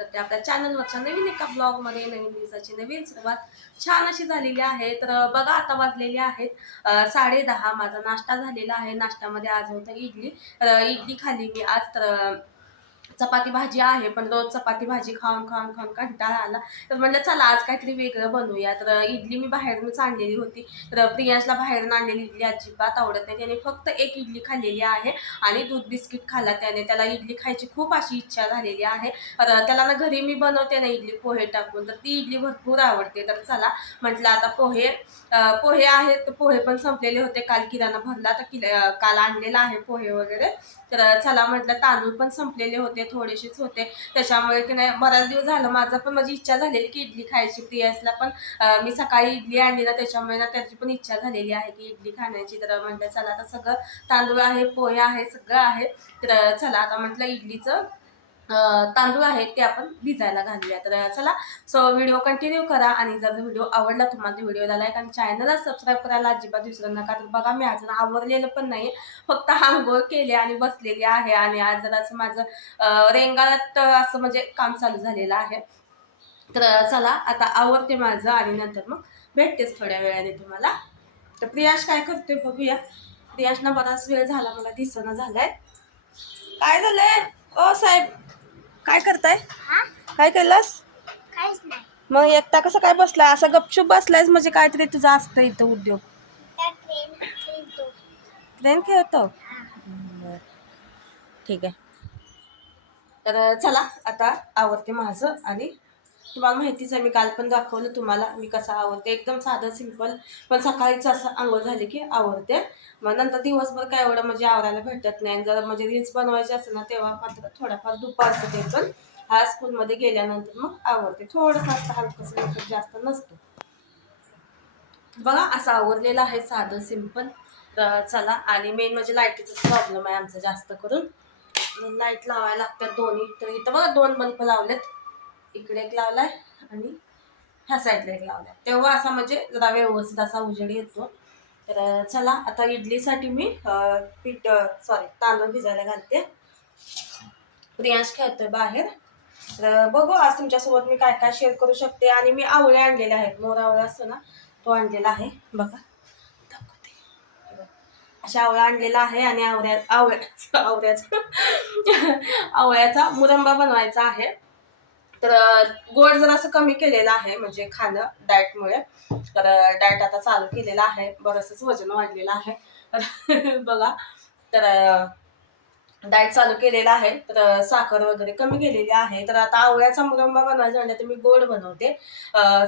करते. आपल्या चॅनलवरच्या नवीन एका ब्लॉगमध्ये नवीन दिवसाची नवीन सुरुवात छान अशी झालेली आहे. तर बघा आता वाजलेली आहेत साडे दहा. माझा नाश्ता झालेला आहे. नाश्त्यामध्ये आज होतं इडली. तर इडली खाल्ली मी आज. तर चपाती भाजी आहे पण रोज चपाती भाजी खाऊन खाऊन खाऊन कंटाळा आला. तर म्हणलं चला आज काहीतरी वेगळं बनवूया. तर इडली मी बाहेरूनच आणलेली होती. तर प्रियांशला बाहेरून आणलेली इडली अजिबात आवडत नाही. त्याने फक्त एक इडली खाल्लेली आहे आणि दूध बिस्किट खाल्ला त्याने. त्याला इडली खायची खूप अशी इच्छा झालेली आहे. तर त्याला ना घरी मी बनवते ना इडली पोहे टाकून. तर ती इडली भरपूर आवडते. तर चला म्हटलं आता पोहे पोहे आहेत. पोहे पण संपलेले होते. काल किराणा भरला. तर किल काल आणलेला आहे पोहे वगैरे. तर चला म्हटलं तांदूळ पण संपलेले होते. थोडेसेच होते. त्याच्यामुळे की नाही बराच दिवस झालं माझं पण माझी इच्छा झालेली की इडली खायची प्रियासला पण मी सकाळी इडली आणली ना त्याच्यामुळे ना त्याची पण इच्छा झालेली आहे की इडली खाण्याची. तर म्हटलं चला आता सगळं तांदूळ आहे पोहे आहे सगळं आहे. तर चला आता म्हटलं इडलीचं तांदूळ आहेत ते आपण भिजायला घालूया. तर चला. सो व्हिडिओ कंटिन्यू करा आणि जर व्हिडिओ आवडला तुम्हाला तर व्हिडिओला लाईक आणि चॅनलला सबस्क्राईब करायला अजिबात विसरू नका. तर बघा मी अजून आवरलेलं पण नाही फक्त आंघोळ केले आणि बसलेली आहे आणि आज जरासं माझं रेंगाळत असं म्हणजे काम चालू झालेलं आहे. तर चला आता आवडते माझं आणि नंतर मग भेटतेच थोड्या वेळाने तुम्हाला. तर प्रियाश काय करते बघूया. प्रियाशना बराच वेळ झाला मला दिसणं झालाय. काय झालंय? ओ साहेब काय करताय? हा? काय केलंस? मग एकटा कसं काय बसलाय? असं गपचूप बसलायस म्हणजे काहीतरी तुझं असतं इथं उद्योग. ट्रेन खेळतो. ठीक आहे. तर चला आता आवडते माझं आणि तुम्हाला माहितीच आहे मी काल पण दाखवलं तुम्हाला मी कसं आवडते. एकदम साधं सिंपल पण सकाळीच असं आंघोळ झाली की आवडते. मग नंतर दिवसभर काय एवढं म्हणजे आवरायला भेटत नाही. आणि जर म्हणजे रील्स बनवायचे असेल ना तेव्हा मात्र थोडाफार दुपारचं ते पण हा स्कूलमध्ये गेल्यानंतर मग आवडते थोडंसं असं हलकंसं जास्त नसतं. बघा असं आवरलेलं आहे साधं सिंपल तर चला आणि मेन म्हणजे लाईटीचा प्रॉब्लेम आहे आमचा जास्त करून. लाइट लावायला लागतात दोन्ही. तर इथं बघा दोन बल्ब लावलेत. इकडे एक लावलाय आणि ह्या साईडला एक लावलाय. तेव्हा असा म्हणजे जरा व्यवस्थित असा उजेड येतो. तर चला आता इडलीसाठी मी पीठ सॉरी तांदूळ भिजायला घालते. प्रियांश खेळतोय बाहेर. तर बघू आज तुमच्यासोबत मी काय काय शेअर करू शकते. आणि मी आवळे आणलेले आहेत. मोर आवळा असतो ना तो आणलेला आहे. बघा. दाखवते. बघा. अशा आवळा आणलेला आहे आणि आवळ्या आवळ्या आवळ्याचा आवळ्याचा मुरंबा बनवायचा आहे. तर गोड जर असं कमी केलेलं आहे म्हणजे खाणं डाएटमुळे तर डाएट आता चालू केलेलं आहे. बरंचसंच वजन वाढलेलं आहे. तर बघा. तर डाएट चालू केलेला आहे. तर साखर वगैरे कमी केलेली आहे. तर आता आवळ्याचा मुरंबा बनवायचा म्हणजे तर मी गोड बनवते.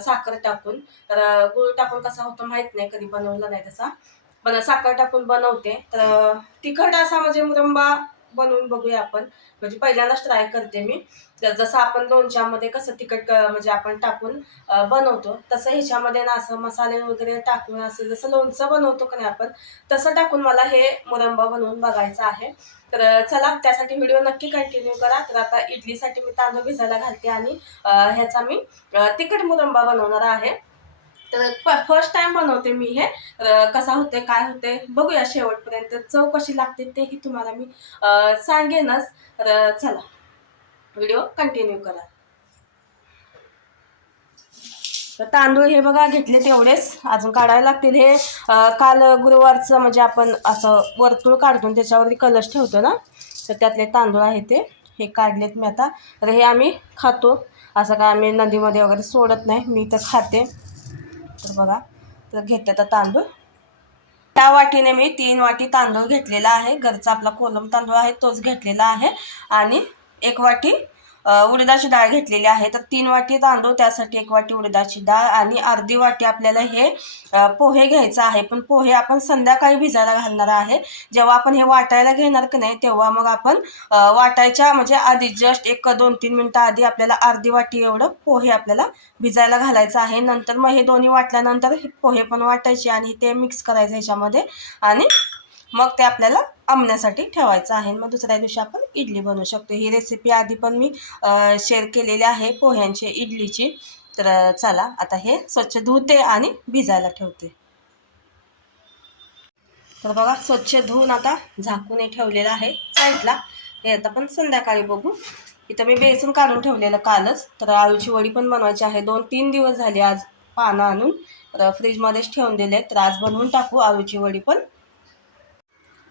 साखर टाकून. तर अं, गूळ टाकून कसा होतो माहीत नाही. कधी बनवला नाही तसा. पण साखर टाकून बनवते. तर तिखट असा म्हणजे मुरंबा बनवून बघूया आपण. म्हणजे पहिल्यांदाच ट्राय करते मी. जसं आपण लोणच्यामध्ये कसं तिखट म्हणजे आपण टाकून बनवतो तसं ह्याच्यामध्ये ना असं मसाले वगैरे टाकून असं जसं लोणचं बनवतो का नाही आपण तसं टाकून मला हे मुरंबा बनवून बघायचं आहे. तर चला त्यासाठी व्हिडिओ नक्की कंटिन्यू करा. तर आता इडलीसाठी मी तांदूळ भिजायला घालते आणि ह्याचा मी तिखट मुरंबा बनवणार आहे. तर फर्स्ट टाइम बनवते मी हे. कसा होते काय होते बघूया शेवटपर्यंत. चव कशी लागते तेही तुम्हाला मी सांगेनच. तर चला. व्हिडिओ कंटिन्यू करा. तर तांदूळ हे बघा घेतले तेवढेच. अजून काढायला लागतील हे. काल गुरुवारचं म्हणजे आपण असं वर्तुळ काढतो त्याच्यावरती कलश ठेवतो ना तर त्यातले तांदूळ आहे ते. हे काढलेत मी आता. तर हे आम्ही खातो. असं काय आम्ही नदीमध्ये वगैरे सोडत नाही. मी तर खाते. तर बघा तर घेते आता तांदूळ. त्या वाटीने मी तीन वाटी तांदूळ घेतलेला आहे. घरचा आपला कोलम तांदूळ आहे तोच घेतलेला आहे. आणि एक वाटी उडदाची डाळ घेतलेली आहे. तर तीन वाटी तांदूळ त्यासाठी एक वाटी उडदाची डाळ आणि अर्धी वाटी आपल्याला हे पोहे घ्यायचं आहे. पण पोहे आपण संध्याकाळी भिजायला घालणार आहे. जेव्हा आपण हे वाटायला घेणार की नाही तेव्हा मग आपण वाटायच्या म्हणजे आधी जस्ट एक दोन तीन मिनटं आधी आपल्याला अर्धी वाटी एवढं पोहे आपल्याला भिजायला घालायचं आहे. नंतर मग हे दोन्ही वाटल्यानंतर हे पोहे पण वाटायचे आणि ते मिक्स करायचं ह्याच्यामध्ये आणि मग ते आपल्याला आमण्यासाठी ठेवायचं आहे. मग दुसऱ्या दिवशी आपण इडली बनवू शकतो. ही रेसिपी आधी पण मी शेअर केलेली आहे पोह्यांची इडलीची. तर चला आता हे स्वच्छ धुते आणि भिजायला ठेवते. तर बघा स्वच्छ धुवून आता झाकून हे ठेवलेलं आहे साईडला. हे आता आपण संध्याकाळी बघू. इथं मी बेसन काढून ठेवलेलं कालच. तर आळूची वडी पण बनवायची आहे. दोन तीन दिवस झाले आज पानं आणून तर फ्रीजमध्येच ठेवून दिले तर आज बनवून टाकू आळूची वडी पण.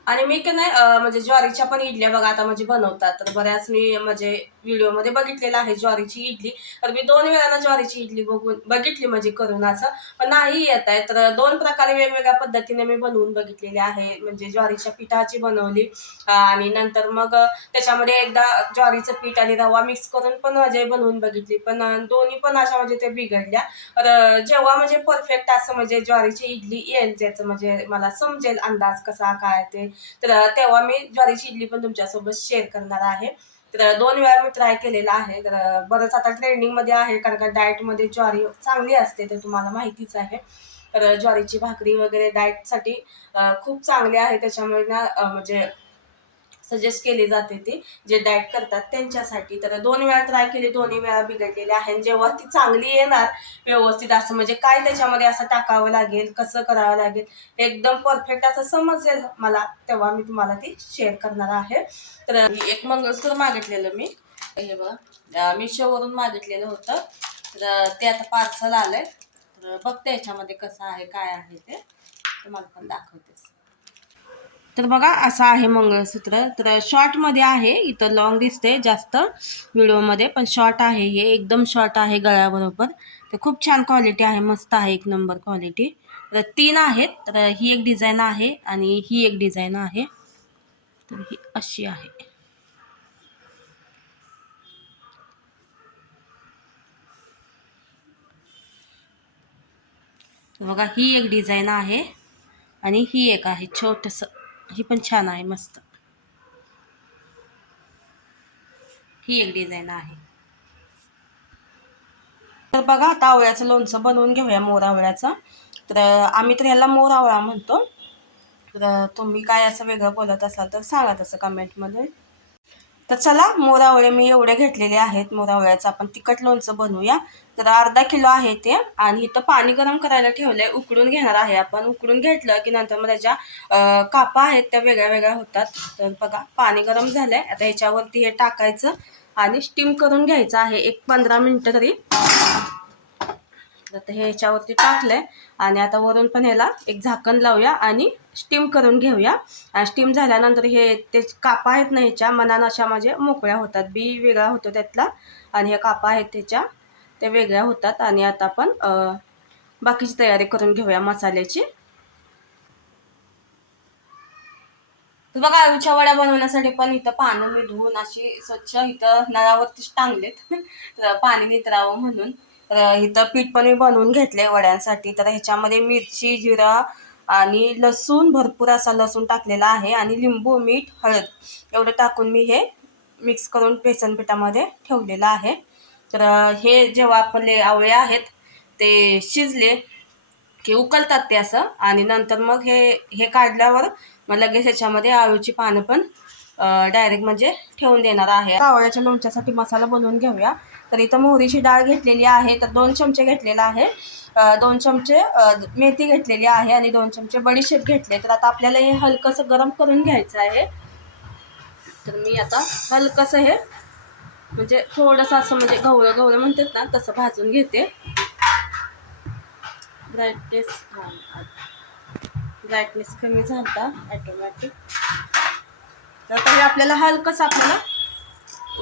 आणि मी का नाही म्हणजे ज्वारीच्या पण इडल्या बघा आता म्हणजे बनवतात. तर बऱ्याच मी म्हणजे व्हिडिओमध्ये बघितलेलं आहे ज्वारीची इडली. तर मी दोन वेळानं ज्वारीची इडली बघून बघितली म्हणजे करून असं पण नाही येत आहे. तर दोन प्रकारे वेगवेगळ्या पद्धतीने मी बनवून बघितलेली आहे. म्हणजे ज्वारीच्या पिठाची बनवली. आणि नंतर मग त्याच्यामध्ये एकदा ज्वारीचं पीठ आणि रवा मिक्स करून पण म्हणजे बनवून बघितली. पण दोन्ही पण अशा म्हणजे ते बिघडल्या. तर जेव्हा म्हणजे परफेक्ट असं म्हणजे ज्वारीची इडली येईल त्याचं म्हणजे मला समजेल अंदाज कसा काय ते. तर तेव्हा मी ज्वारीची इडली पण तुमच्यासोबत शेअर करणार आहे. तर दोन वेळा मी ट्राय केलेला आहे. तर बरंच आता ट्रेंडिंगमध्ये आहे कारण का डाएटमध्ये ज्वारी चांगली असते तर तुम्हाला माहितीच आहे. तर ज्वारीची भाकरी वगैरे डाएटसाठी खूप चांगली आहे. त्याच्यामुळे ना म्हणजे सजेस्ट केली जाते ती जे डाएट करतात त्यांच्यासाठी. तर दोन वेळा ट्राय केली दोन्ही वेळा बिघडलेली आहे आणि जेव्हा ती चांगली येणार व्यवस्थित असं म्हणजे काय त्याच्यामध्ये असं टाकावं लागेल कसं करावं लागेल एकदम परफेक्ट असं समजेल मला तेव्हा मी तुम्हाला ती शेअर करणार आहे. तर एक मंगळसूत्र मागितलेलं मी. हे बघा मिशोवरून मागितलेलं होतं. तर ते आता पार्सल आलंय. तर बघते याच्यामध्ये कसं आहे काय आहे ते. तुम्हाला पण दाखवतेस तर बघा असं आहे मंगळसूत्र. तर शॉर्टमध्ये आहे इथं लॉंग दिसते जास्त व्हिडिओमध्ये पण शॉर्ट आहे हे एकदम शॉर्ट आहे गळ्याबरोबर. तर खूप छान क्वालिटी आहे मस्त आहे एक नंबर क्वालिटी तर तीन आहेत तर ही एक डिझाईन आहे आणि ही एक डिझाईन आहे. तर ही अशी आहे. बघा ही एक डिझाईन आहे आणि ही एक आहे छोटंसं. ही पण छान आहे मस्त. ही एक डिझाईन आहे. तर बघा आता आवळ्याचं लोणचं बनवून घेऊया मोर आवळ्याचं. तर आम्ही तर याला मोर आवळा म्हणतो. तर तुम्ही काय असं वेगळं बोलत असाल तर सांगा तसं कमेंटमध्ये तर चला मोरावळे मी एवढे घेतलेले आहेत. मोरावळ्याचं आपण तिखट लोणचं बनवूया. तर अर्धा किलो आहे ते आणि इथं पाणी गरम करायला ठेवलंय. उकडून घेणार आहे आपण. उकडून घेतलं की नंतर मग त्याच्या कापा आहेत त्या वेगळ्या वेगळ्या होतात. तर बघा पाणी गरम झालंय. आता ह्याच्यावरती हे टाकायचं आणि स्टीम करून घ्यायचं आहे. एक पंधरा मिनटं तरी. तर हे ह्याच्यावरती टाकलंय. आणि आता वरून पण ह्याला एक झाकण लावूया आणि स्टीम करून घेऊया. आणि स्टीम झाल्यानंतर हे ते कापा आहेत ना ह्याच्या मनानं अशा माझे मोकळ्या होतात. बी वेगळा होतो त्यातला. आणि ह्या कापा आहेत त्याच्या त्या वेगळ्या होतात. आणि आता आपण बाकीची तयारी करून घेऊया मसाल्याची. तर बघा आळूच्या वड्या बनवण्यासाठी पण इथं पानं मी धुवून अशी स्वच्छ इथं नळावरतीच टांगलेत. पाणी नितरावं म्हणून. तर इथं पीठ पण मी बनवून घेतले वड्यांसाठी. तर ह्याच्यामध्ये मिरची जिरा आणि लसूण भरपूर असा लसूण टाकलेला आहे आणि लिंबू मीठ हळद. एवढं टाकून मी हे मिक्स करून बेसन पिठामध्ये ठेवलेलं आहे. तर हे जेव्हा आपले आवळे आहेत ते शिजले की उकलतात ते असं आणि नंतर मग हे हे काढल्यावर मग लगेच ह्याच्यामध्ये आळूची पानं पण डायरेक्ट म्हणजे ठेवून देणार आहे. आवळ्याच्या लोणच्यासाठी मसाला बनवून घेऊया. तर इथं मोहरीची डाळ घेतलेली आहे तर दोन चमचे घेतलेला आहे. दोन चमचे मेथी घेतलेली आहे आणि दोन चमचे बडीशेप घेतले तर आता आपल्याला हे हलकंसं गरम करून घ्यायचं आहे. तर मी आता हलकंसं हे म्हणजे थोडंसं असं म्हणजे गवळं गवळं म्हणतात ना तसं भाजून घेते. ब्राईटनेस ब्राईटनेस कमी झाला ॲटोमॅटिक तर आता हे आपल्याला हलकंसं आपल्याला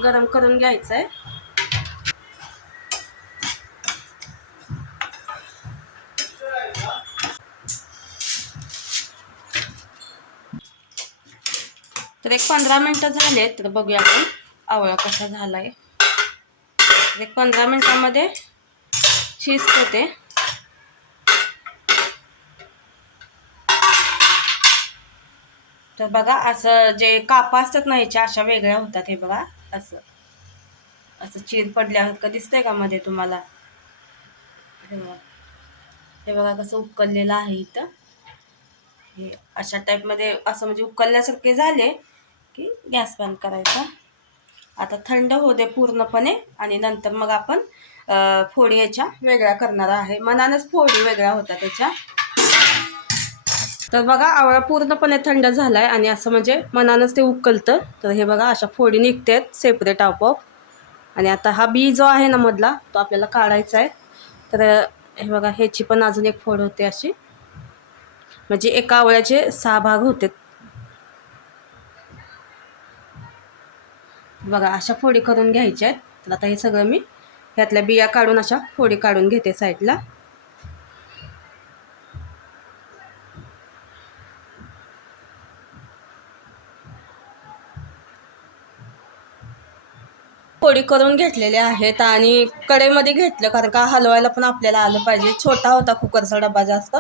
गरम करून घ्यायचं आहे तर एक पंधरा मिनटं झाले तर बघूया आपण आवळा कसा झाला आहे एक पंधरा मिनटामध्ये चीज होते तर बघा असं जे कापा असतात ना ह्याच्या अशा वेगळ्या होतात हे बघा असं. असं चीर पडल्यासारखं दिसतंय का मध्ये तुम्हाला? हे बघा. हे बघा कसं उकललेलं आहे इथं. हे अशा टाईपमध्ये असं म्हणजे उकलल्यासारखे झाले की गॅस बंद करायचा. आता थंड होऊ दे पूर्णपणे आणि नंतर मग आपण फोडी याच्या वेगळ्या करणार आहे. मनानच फोडी वेगळ्या होता त्याच्या. तर बघा आवळा पूर्णपणे थंड झालाय आणि असं म्हणजे मनानच ते उकलतं. तर हे बघा अशा फोडी निघतात सेपरेट आपोआप. आणि आता हा बी जो आहे ना मधला तो आपल्याला काढायचा आहे. तर हे बघा ह्याची पण अजून एक फोड होते अशी. म्हणजे एका आवळ्याचे सहा भाग होते बघा अशा फोडी करून घ्यायच्या आहेत. तर आता हे सगळं मी ह्यातल्या बिया काढून अशा फोडी काढून घेते साईडला. फोडी करून घेतलेल्या आहेत आणि कडेमध्ये घेतलं कारण का हलवायला पण आपल्याला आलं पाहिजे. छोटा होता कुकरचा डबा जास्त.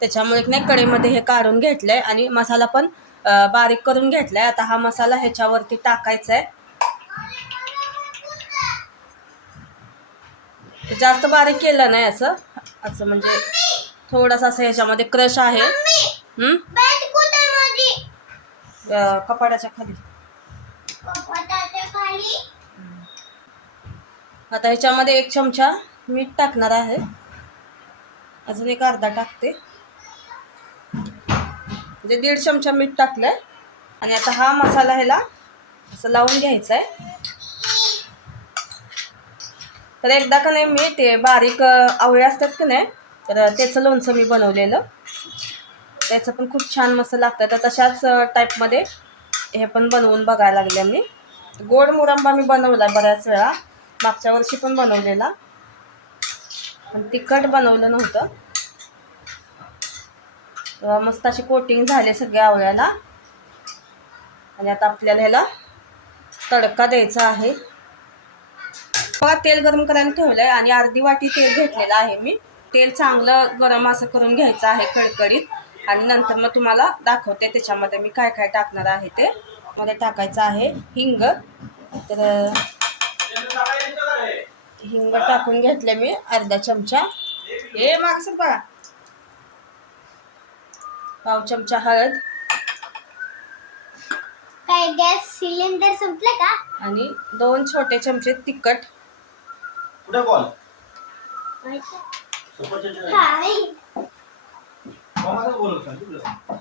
त्याच्यामुळे नाही कडेमध्ये हे काढून घेतलंय आणि मसाला पण बारीक करून घेतलाय. आता हा मसाला ह्याच्यावरती टाकायचा आहे जास्त बारीक केलं नाही असं. असं म्हणजे थोडंसं असं ह्याच्यामध्ये क्रश आहे. कपाटाच्या खाली कपाटाच्या खाली. आता ह्याच्यामध्ये एक चमचा मीठ टाकणार आहे. अजून एक अर्धा टाकते. म्हणजे दीड चमचा मीठ टाकलंय. आणि आता हा मसाला ह्याला असं लावून घ्यायचं आहे तर एकदा का नाही मी ते बारीक आवळे असतात की नाही तर त्याचं लोणचं मी बनवलेलं. त्याचं पण खूप छान मस्त लागतं तर तशाच टाईपमध्ये हे पण बनवून बघायला लागले मी. गोड मुरंबा मी बनवला बऱ्याच वेळा. मागच्या वर्षी पण बनवलेला. पण तिखट बनवलं नव्हतं. मस्त अशी कोटिंग झाले सगळ्या आवळ्याला. आणि आता आपल्याला ह्याला तडका द्यायचा आहे. बघा तेल गरम करायला ठेवलं आहे आणि अर्धी वाटी तेल घेतलेलं आहे मी. तेल चांगलं गरम असं करून घ्यायचं आहे कडकडीत. आणि नंतर मग तुम्हाला दाखवते त्याच्यामध्ये मी काय काय टाकणार आहे ते. मध्ये टाकायचं आहे हिंग. तर हिंग टाकून घेतले मी अर्धा चमचा. हे मागसर बघा पाव चमचा हळद. काय गॅस सिलेंडर संपलं का? आणि दोन छोटे चमचे तिखट. कुठे बॉल हाय बोलत सांग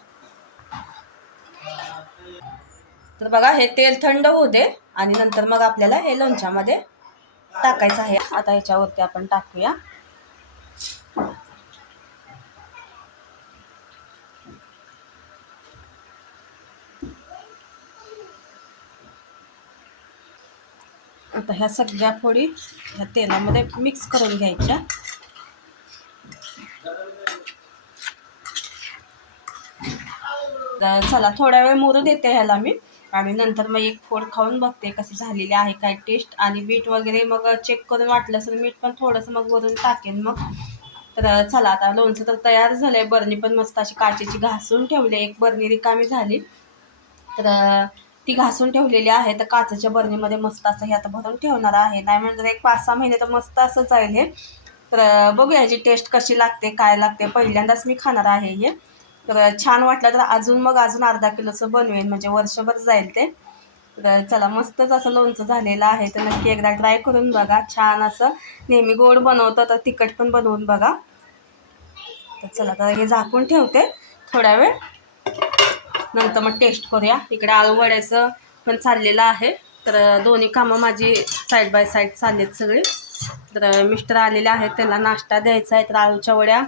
तर बघा हे तेल थंड होऊ दे आणि नंतर मग आपल्याला हे लोणच्यामध्ये टाकायचं आहे. आता ह्याच्यावरती आपण टाकूया. आता ह्या सगळ्या फोडी ह्या तेलामध्ये मिक्स करून घ्यायच्या. तर चला थोडा वेळ मोरू देते ह्याला मी. आणि नंतर मग एक फोड खाऊन बघते कशी झालेली आहे काय टेस्ट आणि मीठ वगैरे मग चेक करून वाटलं असेल मीठ पण थोडंसं मग वरून टाकेन मग. तर चला आता लोणचं तर तयार झालंय. बरणी पण मस्त अशी काचेची घासून ठेवली. एक बरणी रिकामी झाली. तर ती घासून ठेवलेली आहे. तर काचेच्या बरणीमध्ये मस्त असं हे आता भरून ठेवणार आहे. नाही म्हणजे एक पाच सहा महिने तर मस्त असं जाईल हे. तर बघूया ह्याची टेस्ट कशी लागते काय लागते. पहिल्यांदाच मी खाणार आहे हे. तर छान वाटलं तर अजून मग अजून अर्धा किलोचं बनवेन. म्हणजे वर्षभर जाईल ते. तर चला मस्तच असं लोणचं झालेलं आहे. तर नक्की एकदा ट्राय करून बघा. छान असं नेहमी गोड बनवतं तर तिखट पण बनवून बघा. तर चला तर हे झाकून ठेवते थोडा वेळ. नंतर मग टेस्ट करूया. इकडे आळू वड्याचं पण चाललेलं आहे. तर दोन्ही कामं माझी साईड बाय साईड चाललेत सगळी. तर मिस्टर आलेले आहेत. त्यांना नाश्ता द्यायचा आहे. तर आळूच्या वड्या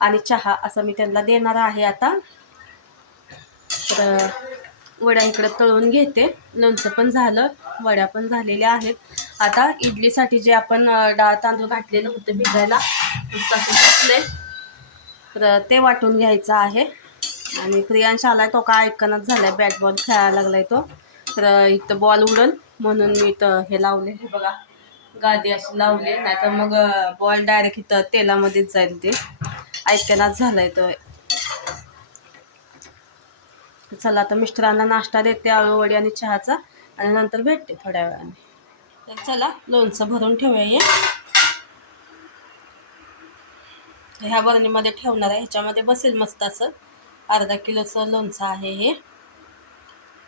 आणि चहा असं मी त्यांना देणार आहे आता. तर वड्या इकडे तळून घेते. लोणचं पण झालं. वड्या पण झालेल्या आहेत. आता इडलीसाठी जे आपण डाळ तांदूळ घातलेलं होतं भिजायला तसं असं तर ते वाटून घ्यायचं आहे. आणि प्रियांश आलाय तो काय ऐकणच झालाय बॅट बॉल खेळायला लागलाय तो. तर इथं बॉल उडल म्हणून मी इथं हे लावले. हे बघा गादी अशी लावली नाहीतर मग बॉल डायरेक्ट इथं तेलामध्येच जाईल ते. ऐकण्याच झालाय तो. चला आता मिस्टरांना नाश्ता देते आळूवडी आणि चहाचा आणि नंतर भेटते थोड्या वेळाने. तर चला लोणचं भरून ठेवूया ह्या बरणीमध्ये ठेवणार आहे ह्याच्यामध्ये बसेल मस्त असं. अर्धा किलोचं लोणचं आहे हे.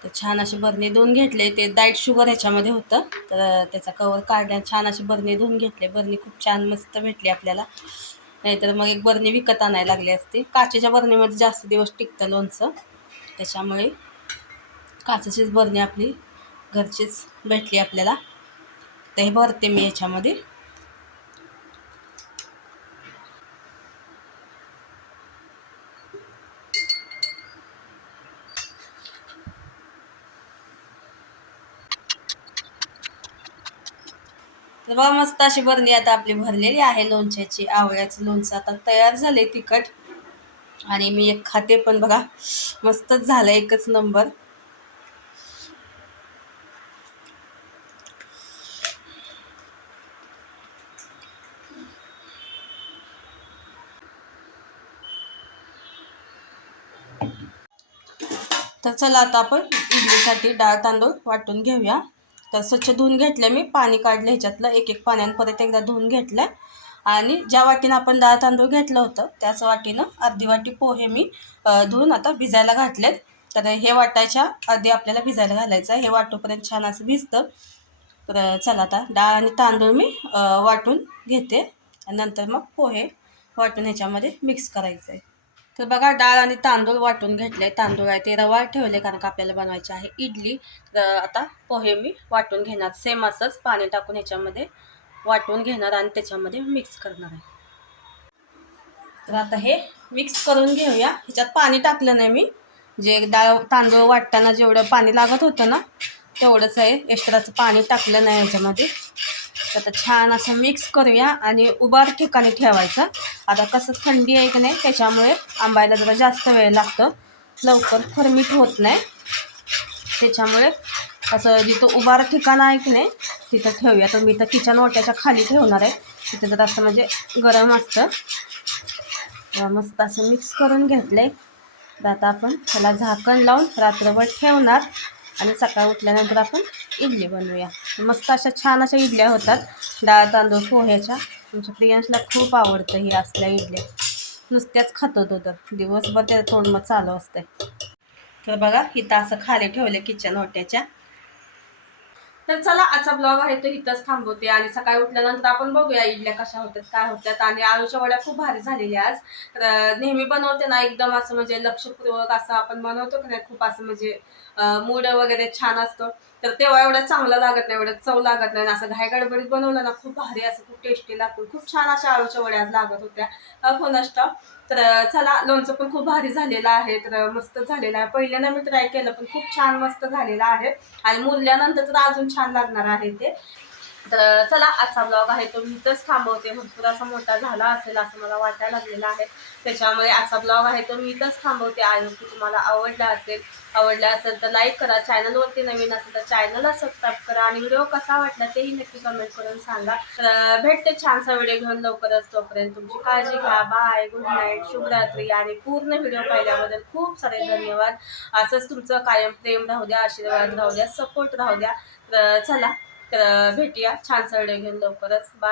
तर छान अशी बरणी धुवून घेतले. ते डाईट शुगर ह्याच्यामध्ये होतं. तर त्याचा कवर काढण्यात छान अशी बरणी धुवून घेतले. बरणी खूप छान मस्त भेटली आपल्याला. नाहीतर मग एक बरणी विकत आणायला लागली असते. काचेच्या बरणीमध्ये जास्त दिवस टिकतं लोणचं. त्याच्यामुळे काचेचीच बरणी आपली घरचीच भेटली आपल्याला. तर हे भरते मी ह्याच्यामध्ये. तर बघा मस्त अशी बरणी आता आपली भरलेली आहे लोणच्याची. आवळ्याचं लोणचं आता तयार झाले तिखट. आणि मी एक खाते पण बघा मस्तच झालं एकच नंबर. तर चला आता आपण इडलीसाठी डाळ तांदूळ वाटून घेऊया. तर स्वच्छ धुवून घेतलं मी. पाणी काढलं ह्याच्यातलं एक एक पाण्यानं परत एकदा धुवून घेतलं आणि ज्या वाटीनं आपण डाळ तांदूळ घेतलं होतं त्याच वाटीनं अर्धी वाटी पोहे मी धुवून आता भिजायला घातलेत. तर हे वाटायच्या आधी आपल्याला भिजायला घालायचं आहे. हे वाटोपर्यंत छान असं भिजतं. तर चला आता डाळ आणि तांदूळ मी वाटून घेते. आणि नंतर मग पोहे वाटून ह्याच्यामध्ये मिक्स करायचं आहे तर बघा डाळ आणि तांदूळ वाटून घेतले. तांदूळ आहे ते रवा ठेवले कारण का आपल्याला बनवायची आहे. इडली तर आता पोहे मी वाटून घेणार. सेम असंच पाणी टाकून ह्याच्यामध्ये वाटून घेणार आणि त्याच्यामध्ये मिक्स करणार आहे. तर आता हे मिक्स करून घेऊया. ह्याच्यात पाणी टाकलं नाही मी. जे डाळ तांदूळ वाटताना जेवढं पाणी लागत होतं ना तेवढंच आहे. एक्स्ट्राचं पाणी टाकलं नाही याच्यामध्ये. तर आता छान असं मिक्स करूया आणि उबार ठिकाणी ठेवायचं. आता कसं थंडी आहे की नाही त्याच्यामुळे आंबायला जरा जास्त वेळ लागतं. लवकर फर्मिट होत नाही. त्याच्यामुळे असं जिथं उबार ठिकाण आहे की नाही तिथं ठेवूया. तर मी तर किचन ओट्याच्या खाली ठेवणार आहे. तिथं जर असं म्हणजे गरम असतं. मस्त असं मिक्स करून घेतलं आहे तर आता आपण त्याला झाकण लावून रात्रभर ठेवणार. आणि सकाळी उठल्यानंतर आपण इडली बनवूया. मस्त अशा छान अशा इडल्या होतात. डाळ तांदूळ पोह्याच्या. तुमच्या प्रियांशला खूप आवडतं ही असल्या इडल्या. नुसत्याच खात होतो तर. दिवसभर त्याचं तोंड मग चालू असतंय. तर बघा इथं असं खाली ठेवलं किचन ओट्याच्या. तर चला आजचा ब्लॉग आहे तो इथंच थांबवते. आणि सकाळी उठल्यानंतर आपण बघूया इडल्या कशा होतात काय होतात आणि आळूच्या वड्या खूप भारी झालेल्या आज. तर नेहमी बनवते ना एकदम असं म्हणजे लक्षपूर्वक असं आपण बनवतो की नाही खूप असं म्हणजे मूड वगैरे छान असतो. तर तेव्हा एवढं चांगलं लागत नाही एवढं चव लागत नाही. असं घाय गडबडीत बनवलं ना खूप भारी असं खूप टेस्टी लागतो. खूप छान अशा आळूच्या वड्या लागत होत्या. कोणाष्ट तर चला लोणचं पण खूप भारी झालेलं आहे. तर मस्त झालेलं आहे. पहिल्यांदा मी ट्राय केलं पण खूप छान मस्त झालेलं आहे. आणि मुरल्यानंतर तर अजून छान लागणार आहे ते. तर चला आजचा ब्लॉग आहे तो मी इथंच थांबवते. भरपूर असा मोठा झाला असेल असं मला वाटायला लागलेलं आहे. त्याच्यामुळे आजचा ब्लॉग आहे तो मी इथंच थांबवते. आणि की तुम्हाला आवडला असेल आवडला असेल तर लाईक करा. चॅनलवरती नवीन असेल तर चॅनलला सबस्क्राईब करा. आणि व्हिडिओ कसा वाटला तेही नक्की कमेंट करून सांगा. तर भेटते छानसा व्हिडिओ घेऊन लवकरच. तोपर्यंत तुमची काळजी घ्या. बाय गुड नाईट शुभरात्री. आणि पूर्ण व्हिडिओ पाहिल्याबद्दल खूप सारे धन्यवाद. असंच तुमचं कायम प्रेम राहू द्या आशीर्वाद राहू द्या सपोर्ट राहू द्या. तर चला. भेटूया. छान सरडे घेऊन लवकरच. बाय